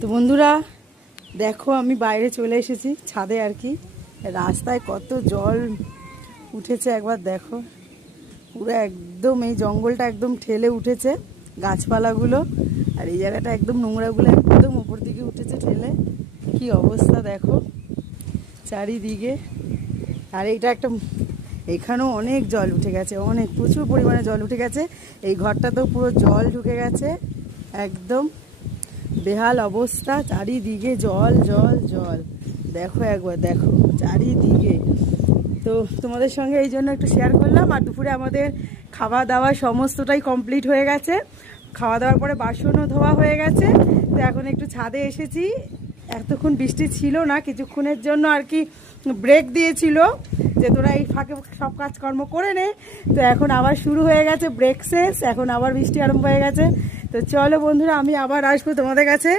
তো বন্ধুরা দেখো, আমি বাইরে চলে এসেছি ছাদে আর কি। রাস্তায় কত জল উঠেছে একবার দেখো, পুরো একদম এই জঙ্গলটা একদম ঠেলে উঠেছে, গাছপালাগুলো। আর এই জায়গাটা একদম নোংরাগুলো একদম উপর দিকে উঠেছে ঠেলে। কি অবস্থা দেখো চারিদিকে। আর এইটা একটা, এখানেও অনেক জল উঠে গেছে, অনেক প্রচুর পরিমাণে জল উঠে গেছে। এই ঘরটাতেও পুরো জল ঢুকে গেছে, একদম বেহাল অবস্থা, চারিদিকে জল জল জল। দেখো একবার দেখো চারিদিকে। তো তোমাদের সঙ্গে এই জন্য একটু শেয়ার করলাম। আর দুপুরে আমাদের খাওয়া দাওয়া সমস্তটাই কমপ্লিট হয়ে গেছে। খাওয়া দাওয়ার পরে বাসনও ধোয়া হয়ে গেছে। তো এখন একটু ছাদে এসেছি। এতক্ষণ বৃষ্টি ছিল না, কিছুক্ষণের জন্য আর কি ব্রেক দিয়েছিল যে তোরা এই ফাঁকে সব কাজকর্ম করে নে। তো এখন আবার শুরু হয়ে গেছে, ব্রেক শেষ, এখন আবার বৃষ্টি আরম্ভ হয়ে গেছে। তো চলো বন্ধুরা, আমি আবার আসবো তোমাদের কাছে।